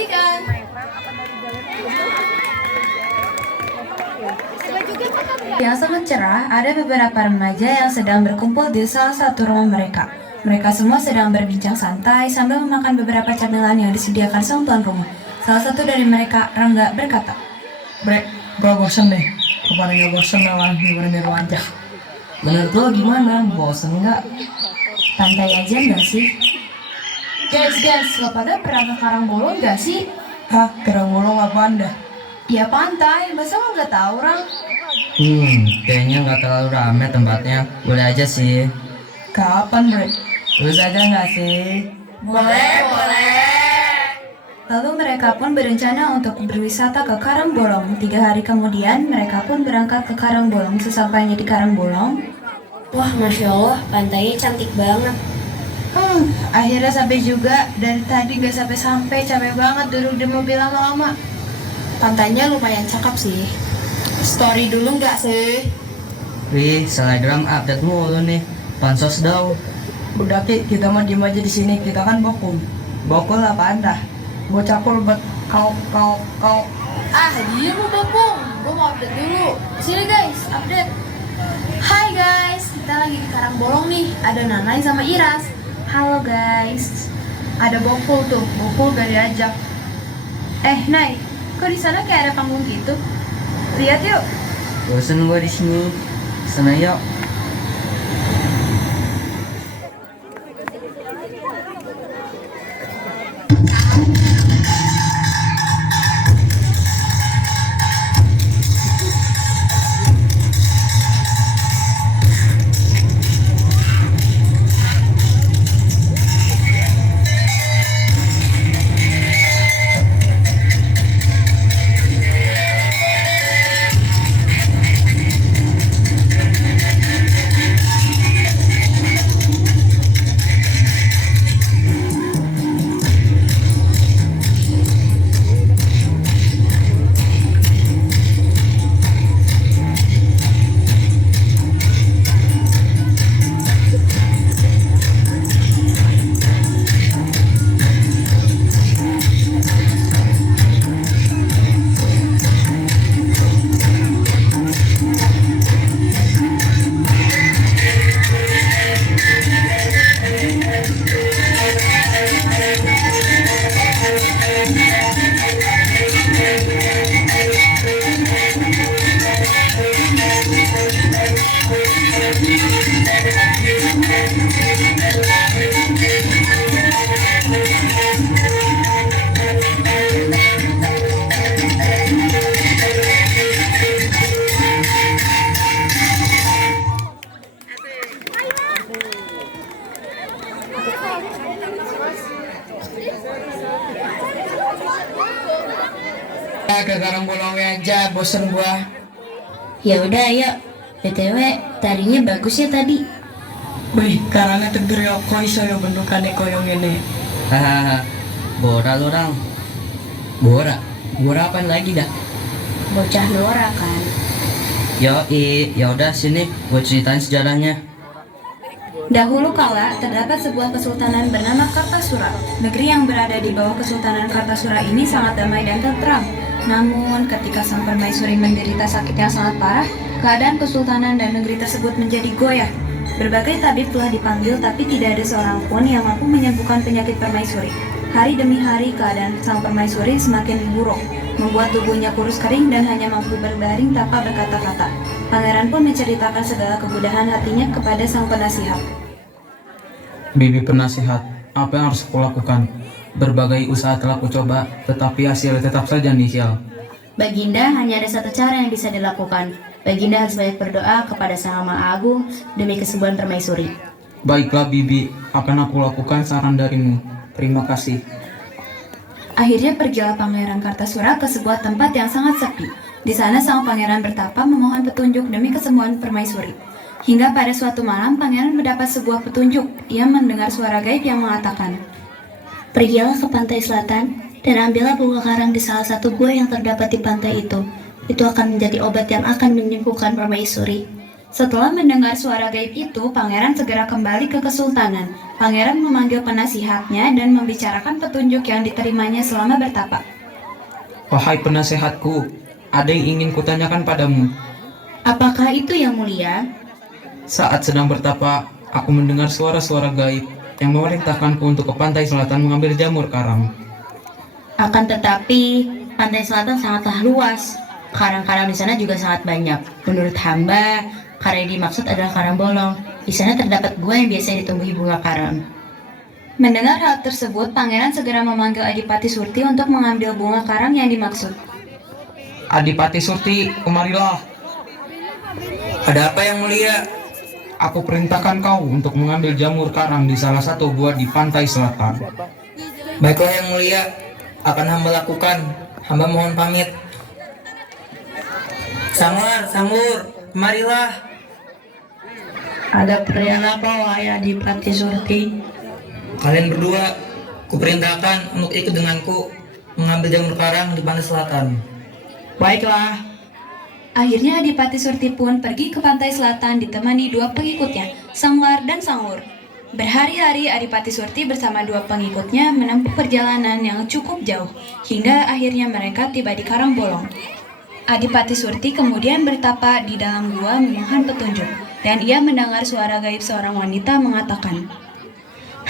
Saksikan. Yang sangat cerah, ada beberapa remaja yang sedang berkumpul di salah satu rumah mereka. Mereka semua sedang berbincang santai sambil memakan beberapa camilan yang disediakan sang tuan rumah. Salah satu dari mereka, Rangga, berkata, Bre, gue bosen deh. Kemarin gak bosen malah hiburan di rumah aja. Menurut lo gimana? Bosen nggak? pantai aja nggak sih? Guys, lo pada pernah ke Karangbolong nggak sih? Hah, Karangbolong apaan dah? Ya pantai, masa lo nggak tahu, Rang? Kayaknya nggak terlalu rame tempatnya. Boleh aja sih. Kapan, Bre? Lulus aja nggak sih? Boleh. Lalu mereka pun berencana untuk berwisata ke Karangbolong. 3 hari kemudian, mereka pun berangkat ke Karangbolong. Sesampainya di Karangbolong, Wah, Masya Allah, pantainya cantik banget. akhirnya sampai juga. Dari tadi gak sampai-sampai, capek banget duduk di mobil lama-lama. Pantainya lumayan cakep sih. Story dulu nggak sih? Wih, selebgram update mulu nih. Pansos dong. Udah Ki, kita mau diem aja di sini. Kita kan bokul. Bokul apaan dah? Bocah kulbet kau. Ah, dia mau bokong. Gue mau update dulu. Sini guys, update. Hai guys, kita lagi di Karangbolong nih. Ada Nanai sama Iras. Halo guys. Ada bokul tuh. Bokul gak diajak. Nay, kok di sana kayak ada panggung gitu? Lihat yuk. Bosen gua di sini. Sana yuk. Ke Karangbolong aja, bosen gua. Ya udah, ayo. BTW, tarinya bagus ya tadi. Wih, karangnya teger ya koi soyo bentukannya koyong ini. Hahaha. Bora lu orang. Bora. Bora apaan lagi dah? Bocah Nora kan. Ya udah sini gua ceritain sejarahnya. Dahulu kala, terdapat sebuah kesultanan bernama Kartasura. Negeri yang berada di bawah Kesultanan Kartasura ini sangat damai dan tentram. Namun, ketika sang permaisuri menderita sakit yang sangat parah, keadaan kesultanan dan negeri tersebut menjadi goyah. Berbagai tabib telah dipanggil, tapi tidak ada seorang pun yang mampu menyembuhkan penyakit permaisuri. Hari demi hari, keadaan sang permaisuri semakin buruk, membuat tubuhnya kurus kering dan hanya mampu berbaring tanpa berkata-kata. Pangeran pun menceritakan segala kemudahan hatinya kepada sang penasihat. Bibi penasihat, apa yang harus aku lakukan? Berbagai usaha telah kucoba, tetapi hasilnya tetap saja nihil. Baginda, hanya ada satu cara yang bisa dilakukan. Baginda harus banyak berdoa kepada Sang Maha Agung demi kesembuhan permaisuri. Baiklah Bibi, akan aku lakukan saran darimu. Terima kasih. Akhirnya pergilah Pangeran Kartasura ke sebuah tempat yang sangat sepi. Di sana sang pangeran bertapa memohon petunjuk demi kesembuhan permaisuri. Hingga pada suatu malam pangeran mendapat sebuah petunjuk. Ia mendengar suara gaib yang mengatakan, Pergilah ke pantai selatan dan ambillah bunga karang di salah satu gua yang terdapat di pantai itu. Itu akan menjadi obat yang akan menyembuhkan permaisuri. Setelah mendengar suara gaib itu, pangeran segera kembali ke kesultanan. Pangeran memanggil penasihatnya dan membicarakan petunjuk yang diterimanya selama bertapa. Wahai penasehatku, ada yang ingin kutanyakan padamu. Apakah itu yang mulia? Saat sedang bertapa, aku mendengar suara-suara gaib yang memerintahkanku untuk ke pantai selatan mengambil jamur karang. Akan tetapi, pantai selatan sangatlah luas. Karang-karang di sana juga sangat banyak. Menurut hamba, karang yang dimaksud adalah karang bolong. Di sana terdapat gua yang biasa ditumbuhi bunga karang. Mendengar hal tersebut, pangeran segera memanggil Adipati Surti untuk mengambil bunga karang yang dimaksud. Adipati Surti, kemarilah. Ada apa yang mulia? Aku perintahkan kau untuk mengambil jamur karang di salah satu gua di pantai selatan. Baiklah yang mulia, akan hamba lakukan. Hamba mohon pamit. Sanglar, kemarilah. Ada perihal apa wahai Adipati Surti? Kalian berdua, kuperintahkan untuk ikut denganku mengambil jamur karang di pantai selatan. Baiklah. Akhirnya Adipati Surti pun pergi ke pantai selatan ditemani dua pengikutnya, Sanglar dan Sanglur. Berhari-hari Adipati Surti bersama dua pengikutnya menempuh perjalanan yang cukup jauh, hingga akhirnya mereka tiba di Karangbolong. Adipati Surti kemudian bertapa di dalam gua memohon petunjuk, dan ia mendengar suara gaib seorang wanita mengatakan,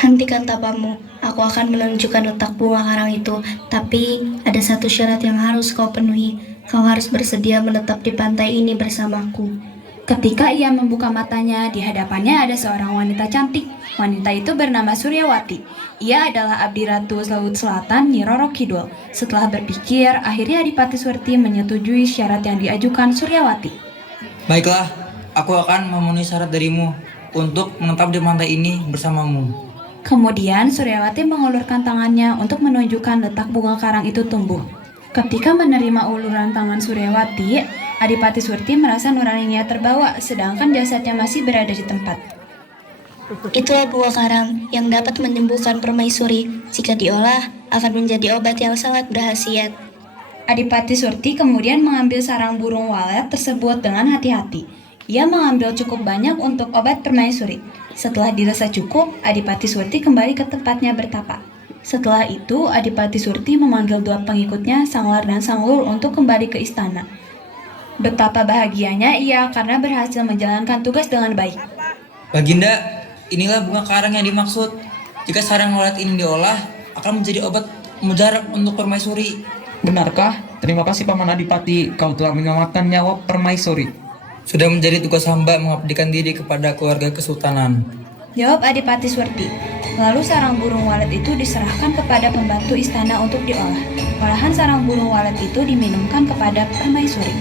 Hentikan tapamu, aku akan menunjukkan letak bunga karang itu, tapi ada satu syarat yang harus kau penuhi. Kau harus bersedia menetap di pantai ini bersamaku. Ketika ia membuka matanya, di hadapannya ada seorang wanita cantik. Wanita itu bernama Suryawati. Ia adalah abdi ratu Laut Selatan Nyi Roro Kidul. Setelah berpikir, akhirnya Adipati Surti menyetujui syarat yang diajukan Suryawati. Baiklah, aku akan memenuhi syarat darimu untuk menetap di pantai ini bersamamu. Kemudian Suryawati mengulurkan tangannya untuk menunjukkan letak bunga karang itu tumbuh. Ketika menerima uluran tangan Suryawati, Adipati Surti merasa nuraninya terbawa, sedangkan jasadnya masih berada di tempat. Itulah bunga karang yang dapat menyembuhkan permaisuri. Jika diolah, akan menjadi obat yang sangat berkhasiat. Adipati Surti kemudian mengambil sarang burung walet tersebut dengan hati-hati. Ia mengambil cukup banyak untuk obat permaisuri. Setelah dirasa cukup, Adipati Surti kembali ke tempatnya bertapa. Setelah itu, Adipati Surti memanggil dua pengikutnya, Sanglar dan Sanglur, untuk kembali ke istana. Betapa bahagianya ia karena berhasil menjalankan tugas dengan baik. Baginda, inilah bunga karang yang dimaksud. Jika sarang walet ini diolah, akan menjadi obat mujarab untuk permaisuri. Benarkah? Terima kasih Paman Adipati, kau telah menyelamatkan nyawa permaisuri. Sudah menjadi tugas hamba mengabdikan diri kepada keluarga kesultanan. Jawab Adipati Surti. Lalu sarang burung walet itu diserahkan kepada pembantu istana untuk diolah. Olahan sarang burung walet itu diminumkan kepada permaisuri.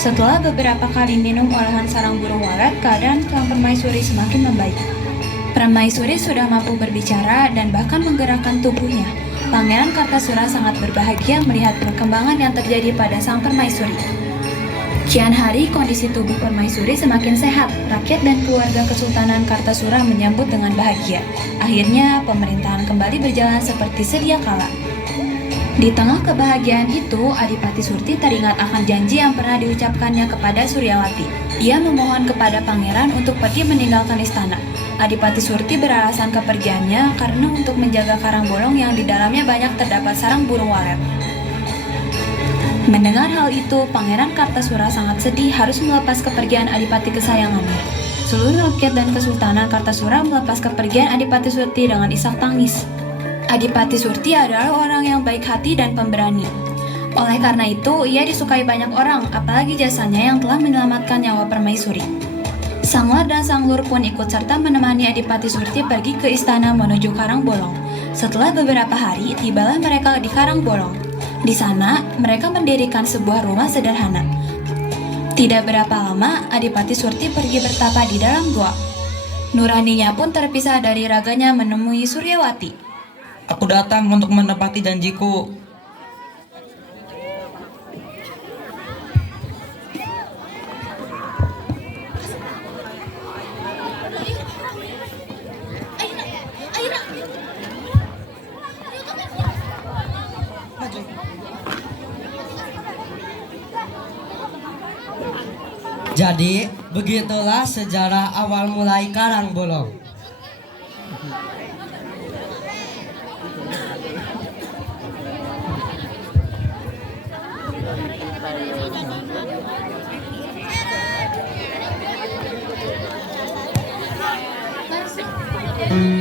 Setelah beberapa kali minum olahan sarang burung walet, keadaan sang permaisuri semakin membaik. Permaisuri sudah mampu berbicara dan bahkan menggerakkan tubuhnya. Pangeran Kartasura sangat berbahagia melihat perkembangan yang terjadi pada sang permaisuri. Kian hari kondisi tubuh permaisuri semakin sehat. Rakyat dan keluarga Kesultanan Kartasura menyambut dengan bahagia. Akhirnya pemerintahan kembali berjalan seperti sedia kala. Di tengah kebahagiaan itu, Adipati Surti teringat akan janji yang pernah diucapkannya kepada Suryawati. Ia memohon kepada pangeran untuk pergi meninggalkan istana. Adipati Surti beralasan kepergiannya karena untuk menjaga Karangbolong yang di dalamnya banyak terdapat sarang burung walet. Mendengar hal itu, Pangeran Kartasura sangat sedih harus melepas kepergian Adipati kesayangannya. Seluruh rakyat dan Kesultanan Kartasura melepas kepergian Adipati Surti dengan isak tangis. Adipati Surti adalah orang yang baik hati dan pemberani. Oleh karena itu, ia disukai banyak orang, apalagi jasanya yang telah menyelamatkan nyawa permaisuri. Sanglar dan Sanglur pun ikut serta menemani Adipati Surti pergi ke istana menuju Karangbolong. Setelah beberapa hari, tibalah mereka di Karangbolong. Di sana, mereka mendirikan sebuah rumah sederhana. Tidak berapa lama, Adipati Surti pergi bertapa di dalam gua. Nuraninya pun terpisah dari raganya menemui Suryawati. Aku datang untuk menepati janjiku. Jadi Begitulah sejarah awal mulai Karang Bolong. Mas,